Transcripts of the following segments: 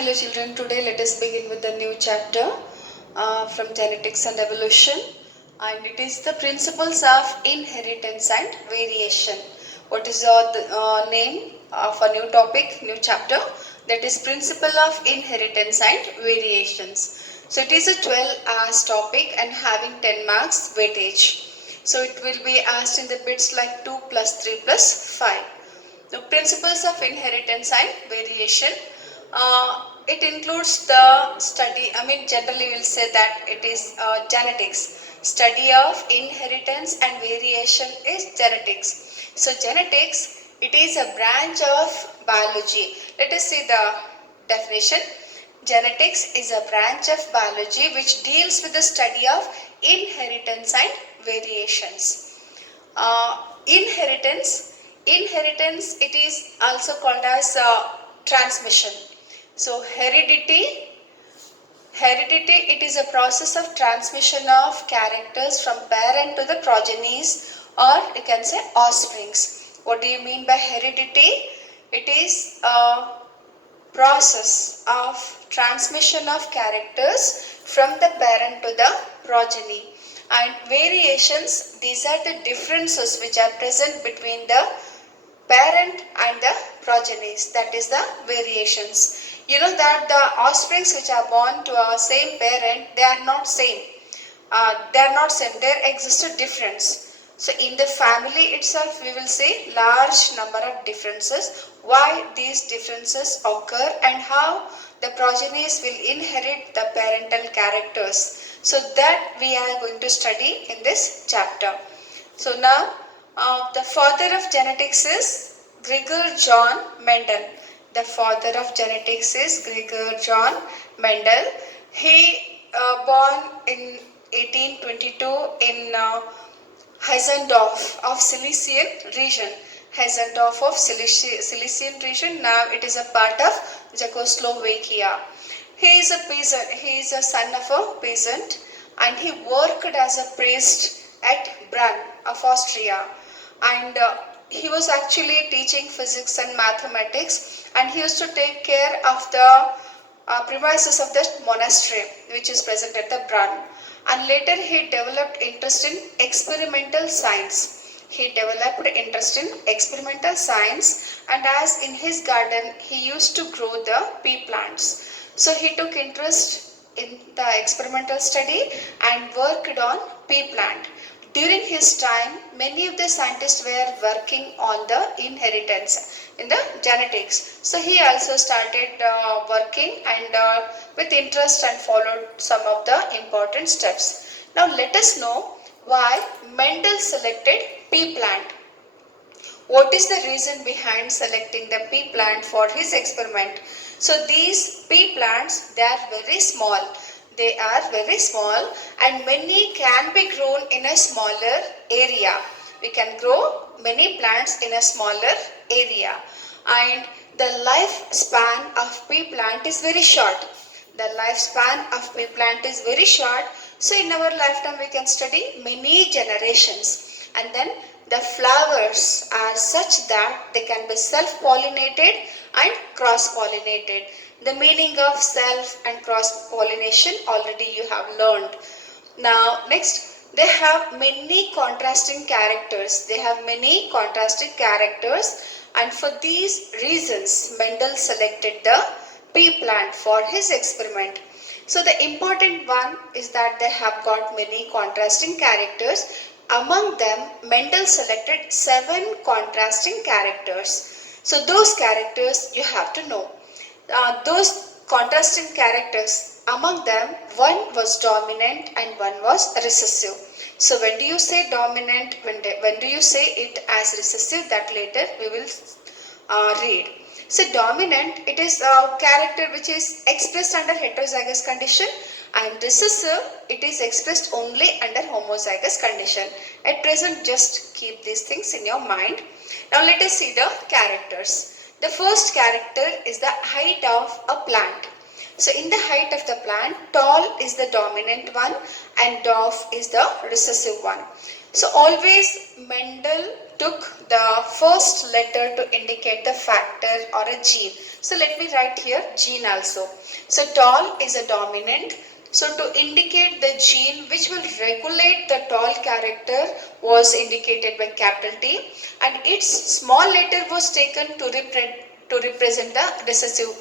Hello children, today let us begin with the new chapter from Genetics and Evolution, and it is the principles of inheritance and variation. What is the name of a new topic, new chapter? That is principle of inheritance and variations. So it is a 12 hours topic and having 10 marks weightage. So it will be asked in the bits like 2 plus 3 plus 5. The principles of inheritance and variation. It includes the study, generally we'll say that it is genetics. Study of inheritance and variation is genetics. So genetics, it is a branch of biology. Let us see the definition. Genetics is a branch of biology which deals with the study of inheritance and variations. Inheritance, it is also called as transmission. So heredity, it is a process of transmission of characters from parent to the progenies, or you can say offsprings. What do you mean by heredity? It is a process of transmission of characters from the parent to the progeny. And variations, these are the differences which are present between the parent and the progenies, that is the variations. You know that the offsprings which are born to our same parent, they are not same. There exists a difference. So in the family itself we will see large number of differences. Why these differences occur and how the progenies will inherit the parental characters. So that we are going to study in this chapter. So now the father of genetics is Gregor John Mendel. The father of genetics is Gregor John Mendel. He born in 1822 in Heisendorf of Silesian region. Heisendorf of Silesian region. Now it is a part of Czechoslovakia. He is a peasant. He is a son of a peasant, and he worked as a priest at Brunn of Austria, and he was actually teaching physics and mathematics, and he used to take care of the premises of the monastery which is present at the Brunn. And later he developed interest in experimental science. And as in his garden he used to grow the pea plants. So he took interest in the experimental study and worked on pea plant. During his time, many of the scientists were working on the inheritance in the genetics. So he also started working and with interest and followed some of the important steps. Now let us know why Mendel selected pea plant. What is the reason behind selecting the pea plant for his experiment? So these pea plants, they are very small. And many can be grown in a smaller area. We can grow many plants in a smaller area. And the lifespan of pea plant is very short. So in our lifetime we can study many generations. And then the flowers are such that they can be self-pollinated and cross-pollinated. The meaning of self and cross-pollination already you have learned. Now next, they have many contrasting characters. And for these reasons Mendel selected the pea plant for his experiment. So the important one is that they have got many contrasting characters. Among them, Mendel selected 7 contrasting characters. So those characters you have to know. Those contrasting characters, among them, one was dominant and one was recessive. So when do you say dominant, when do you say it as recessive, that later we will read. So dominant, it is a character which is expressed under heterozygous condition, and recessive, it is expressed only under homozygous condition. At present, just keep these things in your mind. Now let us see the characters. The first character is the height of a plant. So in the height of the plant, tall is the dominant one and dwarf is the recessive one. So always Mendel took the first letter to indicate the factor or a gene. So let me write here gene also. So tall is a dominant. So to indicate the gene which will regulate the tall character was indicated by capital T, and its small letter was taken to represent the recessive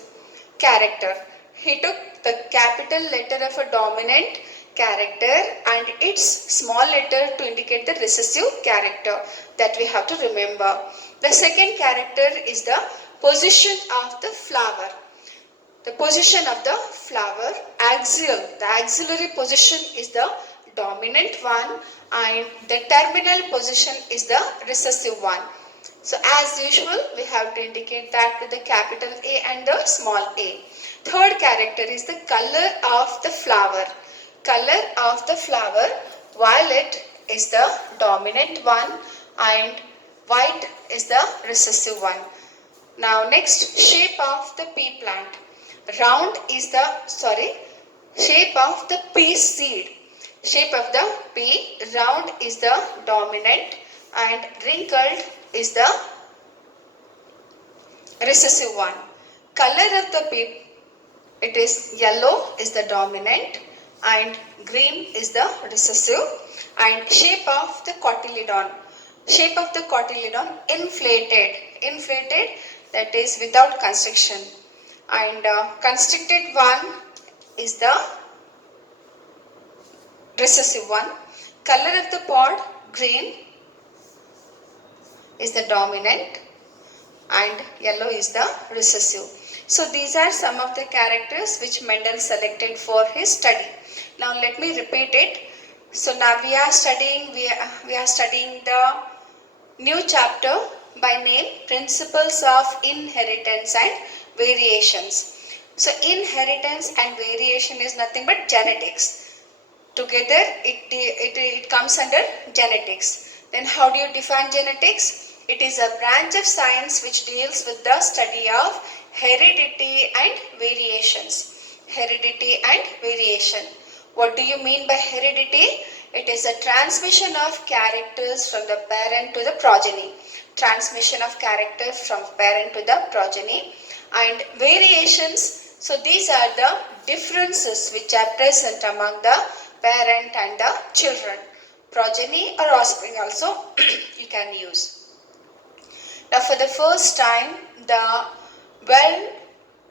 character. He took the capital letter of a dominant character and its small letter to indicate the recessive character, that we have to remember. The second character is the position of the flower. The position of the flower, axial. The axillary position is the dominant one and the terminal position is the recessive one. So as usual, we have to indicate that with the capital A and the small a. Third character is the color of the flower. Color of the flower, violet is the dominant one and white is the recessive one. Now next, shape of the pea plant. Round is the, shape of the pea seed. Shape of the pea, round is the dominant and wrinkled is the recessive one. Color of the pea, it is yellow is the dominant and green is the recessive. And shape of the cotyledon. Shape of the cotyledon, inflated. Inflated, that is without constriction. And constricted one is the recessive one. Color of the pod, green is the dominant and yellow is the recessive. So these are some of the characters which Mendel selected for his study. Now let me repeat it. So now we are studying the new chapter by name Principles of Inheritance and Variations. So inheritance and variation is nothing but genetics. Together it comes under genetics. Then how do you define genetics? It is a branch of science which deals with the study of heredity and variations. Heredity and variation. What do you mean by heredity? It is a transmission of characters from the parent to the progeny. Transmission of characters from parent to the progeny. And variations, so these are the differences which are present among the parent and the children. Progeny or offspring also you can use. Now for the first time, the well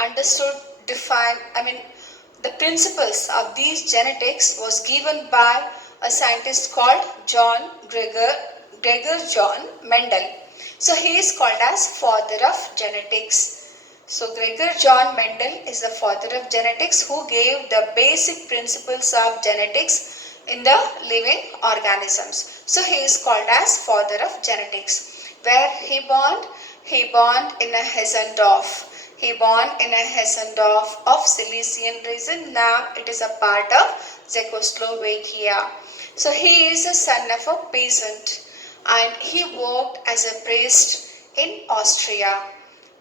understood, the principles of these genetics was given by a scientist called Gregor John Mendel. So he is called as father of genetics. So Gregor John Mendel is the father of genetics who gave the basic principles of genetics in the living organisms. So he is called as father of genetics. Where he born? He born in a Hessendorf. He born in a Hessendorf of Silesian region. Now it is a part of Czechoslovakia. So he is a son of a peasant and he worked as a priest in Austria.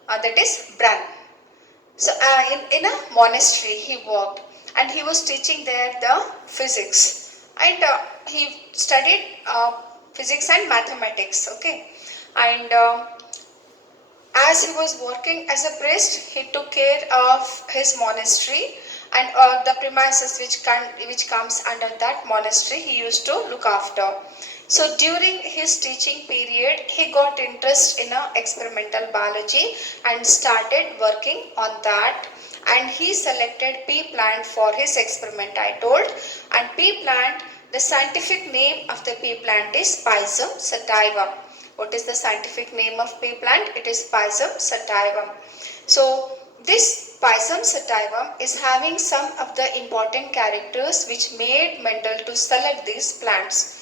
That is Brunn. So in a monastery he worked and he was teaching there the physics and he studied physics and mathematics. Okay, and as he was working as a priest, he took care of his monastery and the premises which comes under that monastery he used to look after. So during his teaching period, he got interest in experimental biology and started working on that. And he selected pea plant for his experiment, I told. And pea plant, the scientific name of the pea plant is Pisum sativum. What is the scientific name of pea plant? It is Pisum sativum. So this Pisum sativum is having some of the important characters which made Mendel to select these plants.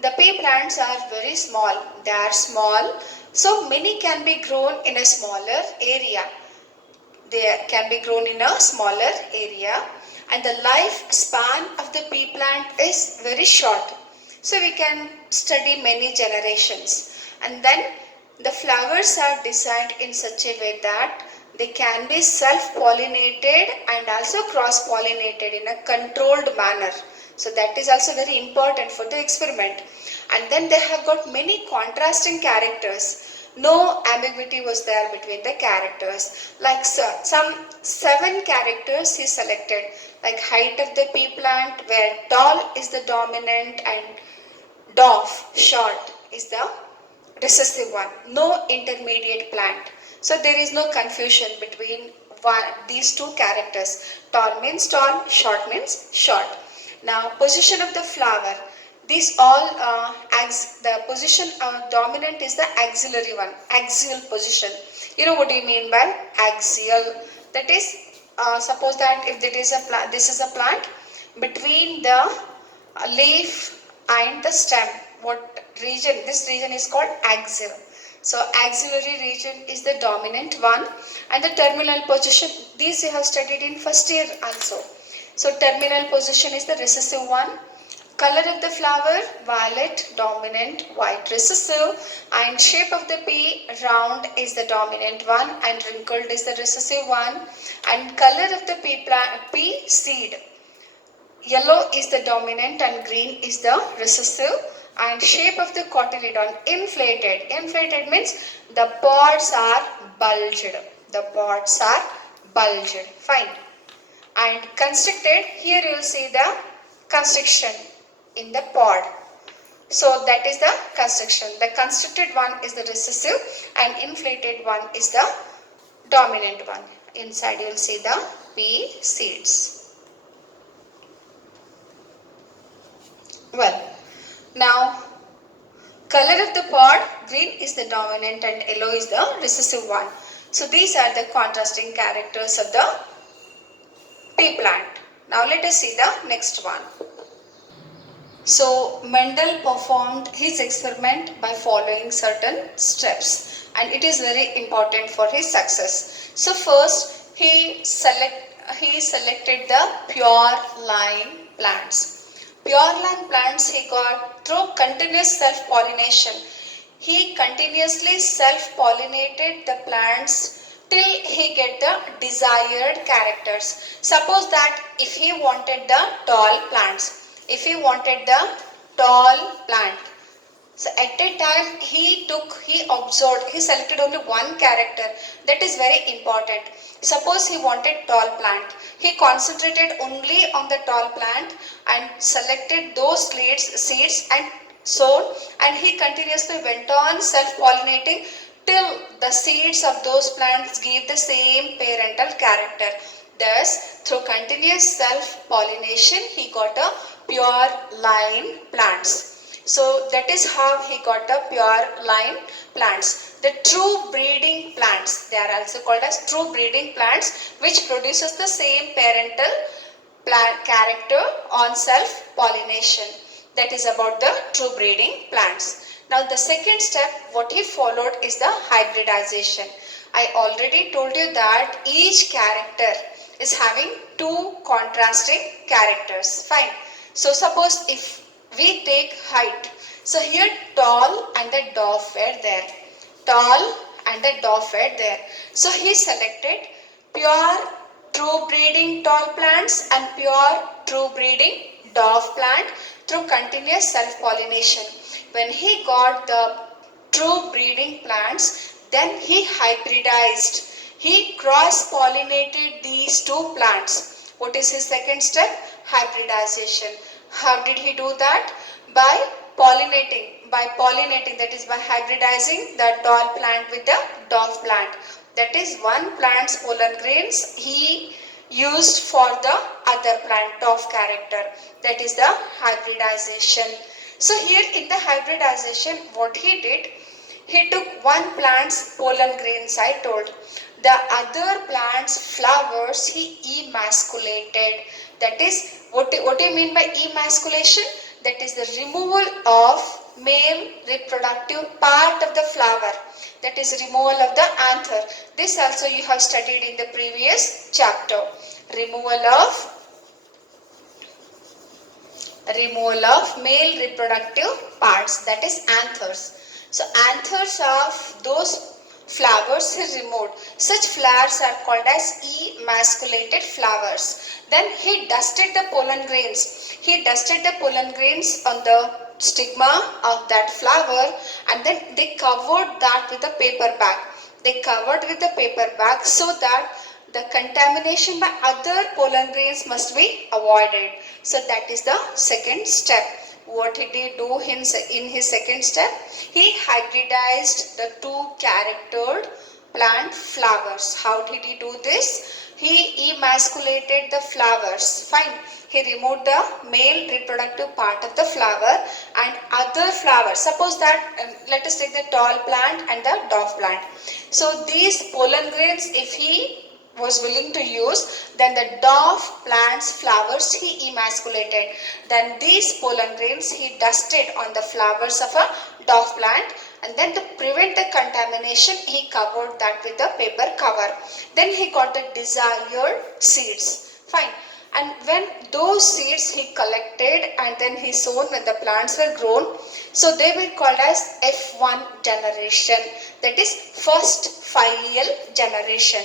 The pea plants are very small. They are small, so many can be grown in a smaller area. They can be grown in a smaller area, and the lifespan of the pea plant is very short. So we can study many generations. And then the flowers are designed in such a way that they can be self-pollinated and also cross-pollinated in a controlled manner. So that is also very important for the experiment. And then they have got many contrasting characters. No ambiguity was there between the characters. Like some 7 characters he selected, like height of the pea plant, where tall is the dominant and dwarf, short, is the recessive one. No intermediate plant. So there is no confusion between these two characters. Tall means tall, short means short. Now position of the flower. These all the position dominant is the axillary one, axial position. You know what do you mean by axial? That is, suppose that if this is a plant, between the leaf and the stem, what region, this region is called axial. So axillary region is the dominant one, and the terminal position, these you have studied in first year also. So terminal position is the recessive one. Color of the flower, violet, dominant, white, recessive, and shape of the pea, round is the dominant one and wrinkled is the recessive one, and color of the pea seed, yellow is the dominant and green is the recessive, and shape of the cotyledon, inflated. Inflated means the pods are bulged. The pods are bulged. Fine. And constricted, here you will see the constriction in the pod. So that is the constriction. The constricted one is the recessive and inflated one is the dominant one. Inside you will see the pea seeds. Well, now color of the pod, green is the dominant and yellow is the recessive one. So these are the contrasting characters of the pea plant. Now let us see the next one. So Mendel performed his experiment by following certain steps, and it is very important for his success. So first he selected the pure line plants. Pure line plants he got through continuous self-pollination. He continuously self-pollinated the plants till he get the desired characters. Suppose that if he wanted the tall plants, if he wanted the tall plant, so at a time he observed, he selected only one character. That is very important. Suppose he wanted tall plant, he concentrated only on the tall plant and selected those seeds and sowed, and he continuously went on self-pollinating till the seeds of those plants gave the same parental character. Thus, through continuous self-pollination, he got a pure line plants. So that is how he got a pure line plants. The true breeding plants, they are also called as true breeding plants, which produces the same parental plant character on self-pollination. That is about the true breeding plants. Now the second step, what he followed is the hybridization. I already told you that each character is having two contrasting characters. Fine. So suppose if we take height. So here tall and the dwarf were there. Tall and the dwarf were there. So he selected pure true breeding tall plants and pure true breeding dwarf plant through continuous self-pollination. When he got the true breeding plants, then he hybridized. He cross-pollinated these two plants. What is his second step? Hybridization. How did he do that? By pollinating. By pollinating, that is by hybridizing the tall plant with the dwarf plant. That is one plant's pollen grains he used for the other plant dwarf character. That is the hybridization. So here in the hybridization, what he did, he took one plant's pollen grains, I told. The other plant's flowers he emasculated. That is, what do you mean by emasculation? That is the removal of male reproductive part of the flower. That is removal of the anther. This also you have studied in the previous chapter. Removal of male reproductive parts, that is anthers. So anthers of those flowers he removed. Such flowers are called as emasculated flowers. Then he dusted the pollen grains. He dusted the pollen grains on the stigma of that flower, and then they covered that with a paper bag. They covered with the paper bag so that the contamination by other pollen grains must be avoided. So that is the second step. What did he do in his second step? He hybridized the two charactered plant flowers. How did he do this? He emasculated the flowers. Fine. He removed the male reproductive part of the flower and other flowers. Suppose that, let us take the tall plant and the dwarf plant. So these pollen grains, if he was willing to use, then the dwarf plant's flowers he emasculated. Then these pollen grains he dusted on the flowers of a dwarf plant, and then to prevent the contamination he covered that with a paper cover. Then he got the desired seeds. Fine. And when those seeds he collected and then he sown when the plants were grown, so they were called as F1 generation, that is first filial generation.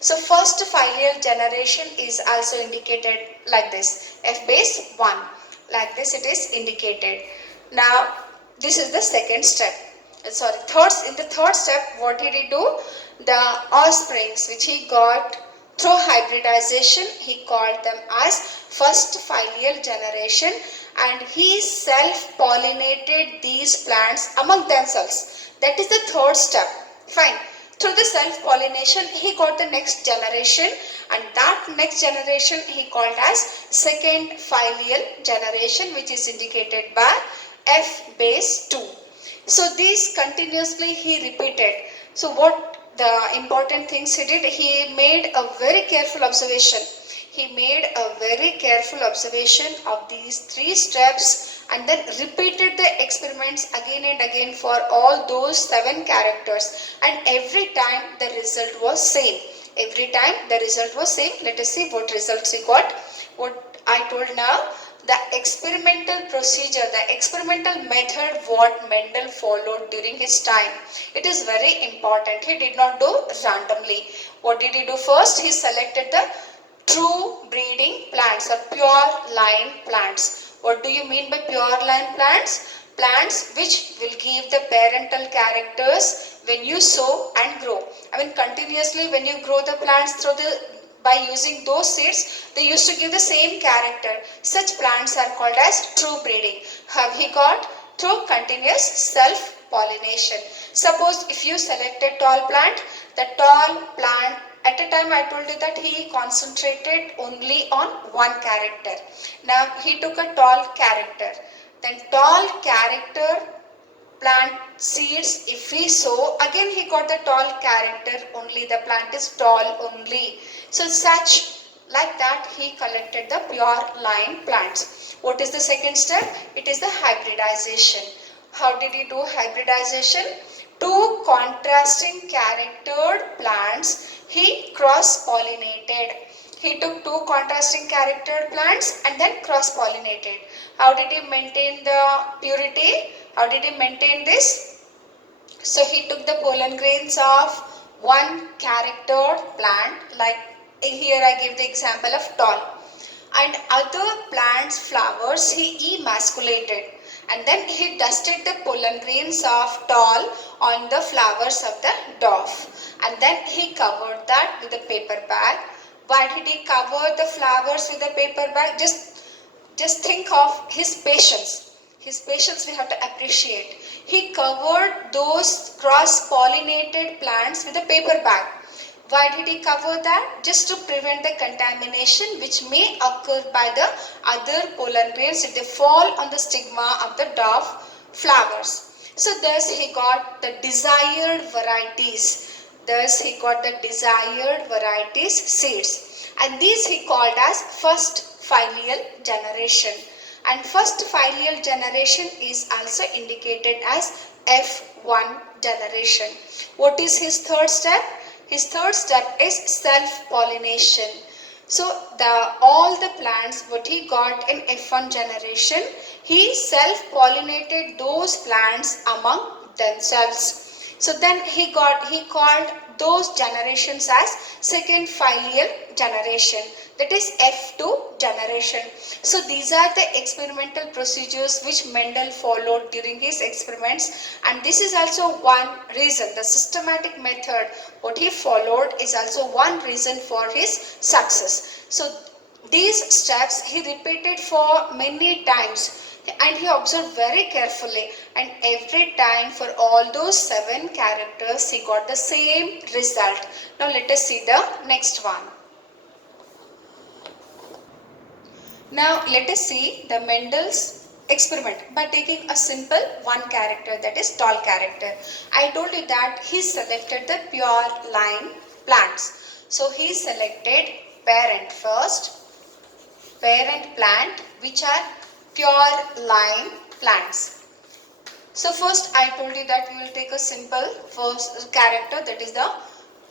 So first filial generation is also indicated like this, F base 1, like this it is indicated. Now this is the second step. In the third step, what did he do? The offsprings which he got through hybridization, he called them as first filial generation, and he self-pollinated these plants among themselves. That is the third step. Fine. Through the self-pollination, he got the next generation, and that next generation he called as second filial generation, which is indicated by F base 2. So these continuously he repeated. So what the important things he did, he made a very careful observation. He made a very careful observation of these three steps and then repeated the experiments again and again for all those 7 characters, and every time the result was same. Every time the result was same. Let us see what results he got. What I told now, the experimental procedure, the experimental method what Mendel followed during his time, it is very important. He did not do randomly. What did he do first? He selected the true breeding plants or pure line plants. What do you mean by pure line plants? Plants which will give the parental characters when you sow and grow. I mean continuously when you grow the plants by using those seeds, they used to give the same character. Such plants are called as true breeding. Have he got? Through continuous self-pollination. Suppose if you select a tall plant, the tall plant, at a time I told you that he concentrated only on one character. Now he took a tall character. Then tall character plant seeds, if we sow, again he got the tall character only, the plant is tall only. So such like that he collected the pure line plants. What is the second step? It is the hybridization. How did he do hybridization? Two contrasting charactered plants he cross-pollinated. He took two contrasting charactered plants and then cross-pollinated. How did he maintain the purity? How did he maintain this? So he took the pollen grains of one charactered plant, like here I give the example of tall, and other plants' flowers he emasculated, and then he dusted the pollen grains of tall on the flowers of the dwarf, and then he covered that with a paper bag. Why did he cover the flowers with a paper bag? Just think of his patience. His patience we have to appreciate. He covered those cross-pollinated plants with a paper bag. Why did he cover that? Just to prevent the contamination which may occur by the other pollen grains if they fall on the stigma of the dwarf flowers. So thus he got the desired varieties. Thus he got the desired varieties seeds. And these he called as first filial generation. And first filial generation is also indicated as F1 generation. What is his third step? His third step is self-pollination. So all the plants what he got in F1 generation, he self-pollinated those plants among themselves. So then he called those generations as second filial generation, that is F2 generation. So these are the experimental procedures which Mendel followed during his experiments, and this is also one reason, the systematic method what he followed is also one reason for his success. So these steps he repeated for many times and he observed very carefully, and every time for all those 7 characters he got the same result. Now let us see the next one. Now let us see the Mendel's experiment by taking a simple one character, that is tall character. I told you that he selected the pure line plants. So he selected parent first, parent plant which are pure line plants. So first I told you that we will take a simple first character, that is the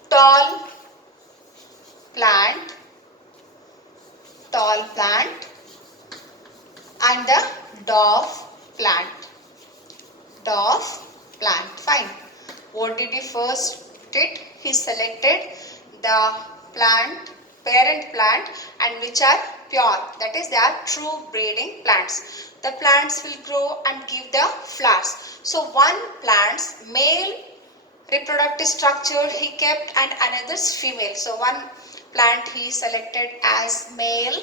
tall plant and the dwarf plant. Fine. What did he first did? He selected the parent plant and which are pure, that is they are true breeding plants. The plants will grow and give the flowers. So one plant's male reproductive structure he kept and another's female. So one plant he selected as male.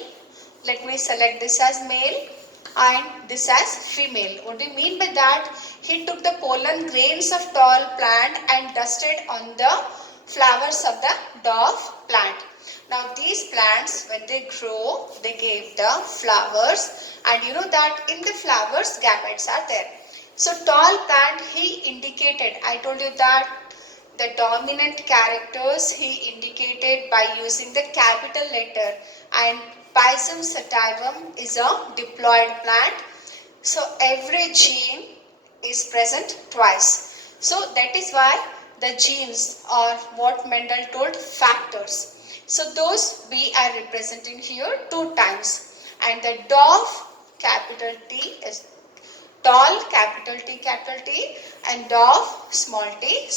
Let me select this as male and this as female. What do you mean by that? He took the pollen grains of tall plant and dusted on the flowers of the dwarf plant. Now these plants when they grow they gave the flowers, and you know that in the flowers gametes are there. So tall plant he indicated, I told you that the dominant characters he indicated by using the capital letter, and Pisum sativum is a diploid plant. So every gene is present twice. So that is why the genes are what Mendel told factors. So those we are representing here 2 times, and the dwarf capital T is tall capital T and dwarf small t.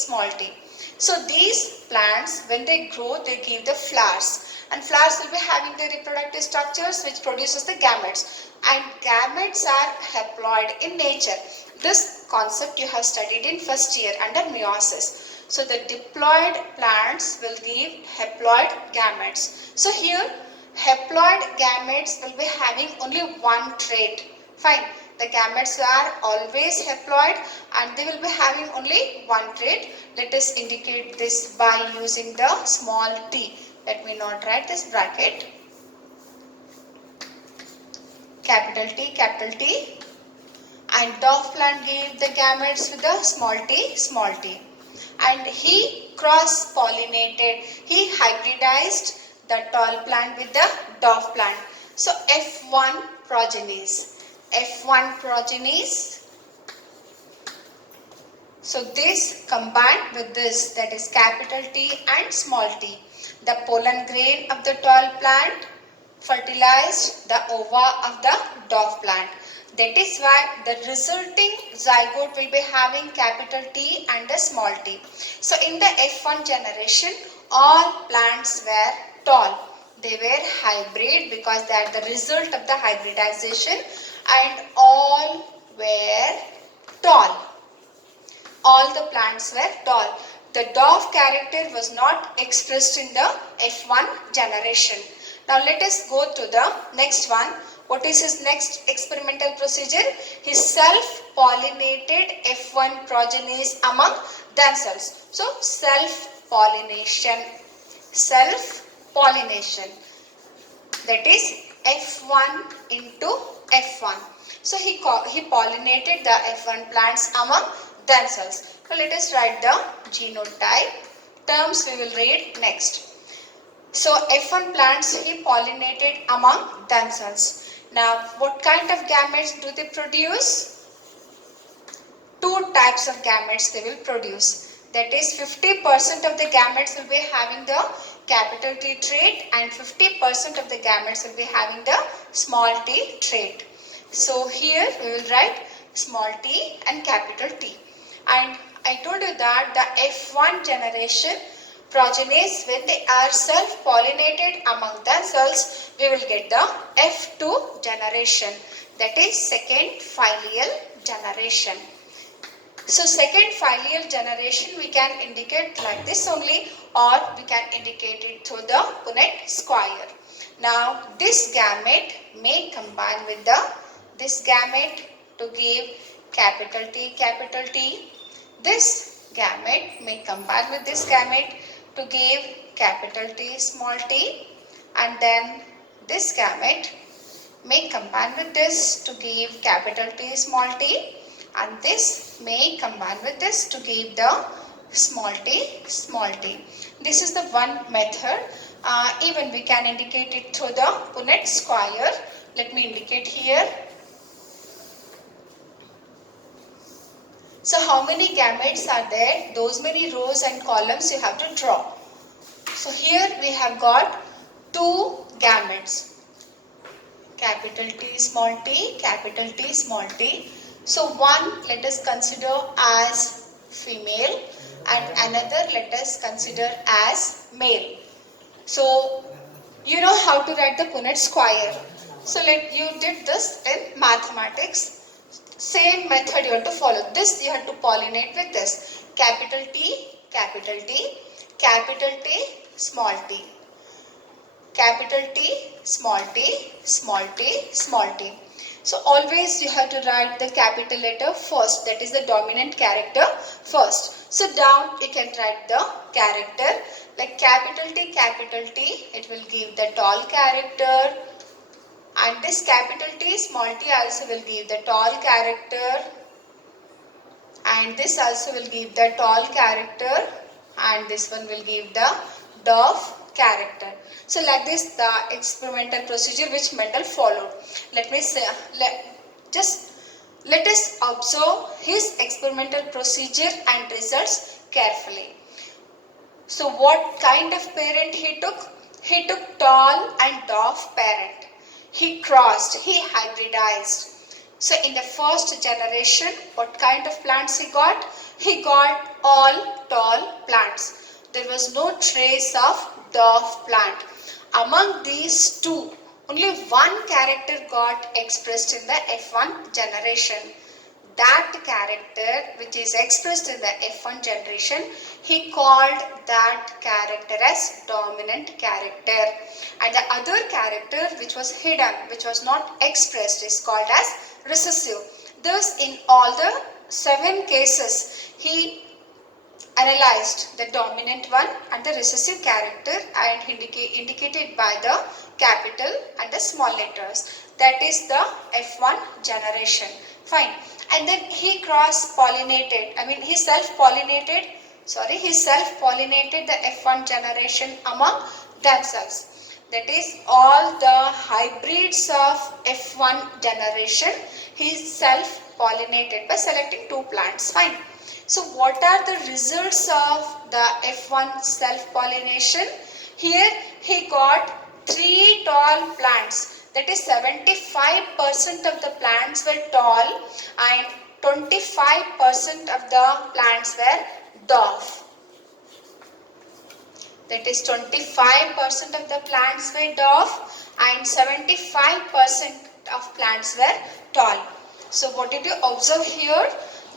So these plants when they grow they give the flowers, and flowers will be having the reproductive structures which produces the gametes, and gametes are haploid in nature. This concept you have studied in first year under meiosis. So the diploid plants will give haploid gametes. So here haploid gametes will be having only one trait. Fine. The gametes are always haploid and they will be having only one trait. Let us indicate this by using the small t. Let me not write this bracket. Capital T. And dwarf plant gave the gametes with the small t. And he cross-pollinated, he hybridized the tall plant with the dwarf plant. So F1 progenies. So this combined with this, that is capital T and small t. The pollen grain of the tall plant fertilized the ova of the dwarf plant. That is why the resulting zygote will be having capital T and a small t. So in the F1 generation, all plants were tall. They were hybrid because they are the result of the hybridization, and all were tall. All the plants were tall. The dwarf character was not expressed in the F1 generation. Now let us go to the next one. What is his next experimental procedure? He self-pollinated F1 progenies among themselves. So self-pollination. That is F1 into F1. So he pollinated the F1 plants among themselves. So let us write the genotype. Terms we will read next. So F1 plants he pollinated among themselves. Now what kind of gametes do they produce? 2 types of gametes they will produce. That is 50% of the gametes will be having the capital T trait and 50% of the gametes will be having the small t trait. So here we will write small t and capital T. And I told you that the F1 generation progenies, when they are self-pollinated among themselves, we will get the F2 generation, that is second filial generation. So second filial generation we can indicate like this only, or we can indicate it through the Punnett square. Now this gamete may combine with this gamete to give capital T, capital T. This gamete may combine with this gamete to give capital T, small t, and then this gamete may combine with this to give capital T, small t, and this may combine with this to give the small t, small t. This is the one method. Even we can indicate it through the Punnett square. Let me indicate here. So how many gametes are there? Those many rows and columns you have to draw. So here we have got two gametes. Capital T, small t, capital T, small t. So one let us consider as female and another let us consider as male. So you know how to write the Punnett square. So you did this in mathematics. Same method you have to follow. This you have to pollinate with this. Capital T, capital T, capital T, small t. Capital T, small t, small t, small t. So always you have to write the capital letter first, that is the dominant character first. So down you can write the character like capital T, it will give the tall character, and this capital T, small t also will give the tall character, and this also will give the tall character, and this one will give the dwarf character. So like this the experimental procedure which Mendel followed. Let me say, let us observe his experimental procedure and results carefully. So what kind of parent he took? He took tall and dwarf parent. He crossed, he hybridized. So in the first generation, what kind of plants he got? He got all tall plants. There was no trace of dwarf plant. Among these two, only one character got expressed in the F1 generation. That character which is expressed in the F1 generation, he called that character as dominant character. And the other character which was hidden, which was not expressed, is called as recessive. Thus in all the 7 cases, he analyzed the dominant one and the recessive character and indicated by the capital and the small letters. That is the F1 generation. Fine. And then he cross-pollinated, he self-pollinated the F1 generation among themselves. That is all the hybrids of F1 generation, he self-pollinated by selecting 2 plants. Fine. So what are the results of the F1 self-pollination? Here he got 3 tall plants. That is 75% of the plants were tall and 25% of the plants were dwarf. That is 25% of the plants were dwarf and 75% of plants were tall. So what did you observe here?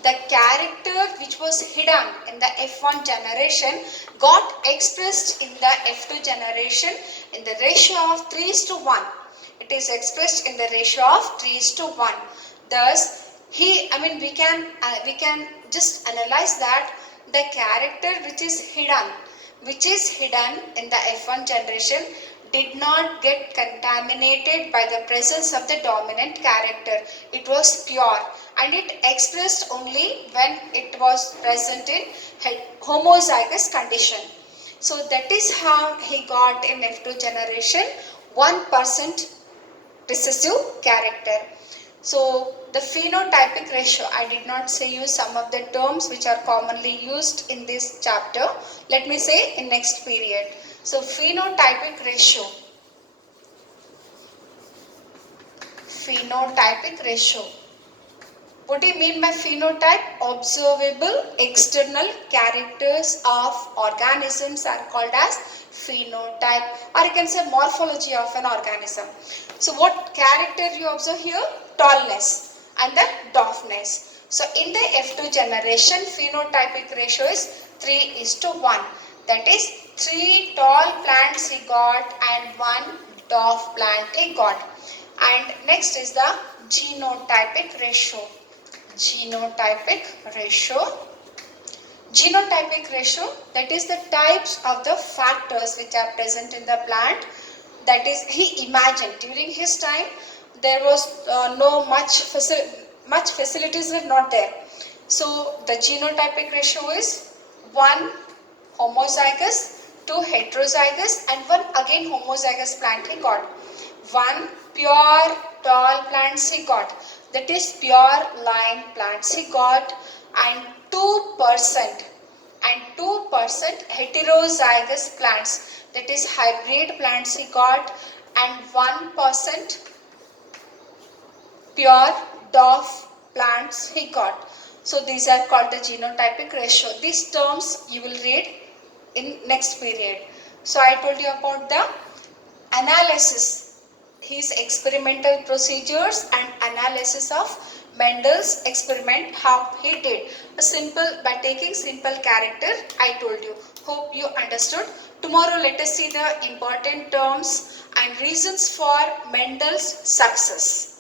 The character which was hidden in the F1 generation got expressed in the F2 generation in the ratio of 3:1. It is expressed in the ratio of 3:1. Thus, we can just analyze that the character which is hidden in the F1 generation did not get contaminated by the presence of the dominant character. It was pure and it expressed only when it was present in homozygous condition. So that is how he got in F2 generation 1% recessive character. So the phenotypic ratio, I did not say you some of the terms which are commonly used in this chapter. Let me say in next period. So phenotypic ratio. What do you mean by phenotype? Observable external characters of organisms are called as phenotype, or you can say morphology of an organism. So what character you observe here? Tallness and the dwarfness. So in the F2 generation, phenotypic ratio is 3:1. That is 3 tall plants he got and 1 dwarf plant he got. And next is the genotypic ratio. Genotypic ratio. Genotypic ratio, that is the types of the factors which are present in the plant. That is, he imagined during his time there was no much facilities were not there. So the genotypic ratio is 1 homozygous, 2 heterozygous, and 1 again homozygous plant he got. 1 pure tall plants he got, that is pure line plants he got, and 2% heterozygous plants, that is hybrid plants he got, and 1% pure dwarf plants he got. So these are called the genotypic ratio. These terms you will read in next period. So I told you about the analysis, his experimental procedures and analysis of Mendel's experiment, how he did. By taking simple character, I told you. Hope you understood. Tomorrow let us see the important terms and reasons for Mendel's success.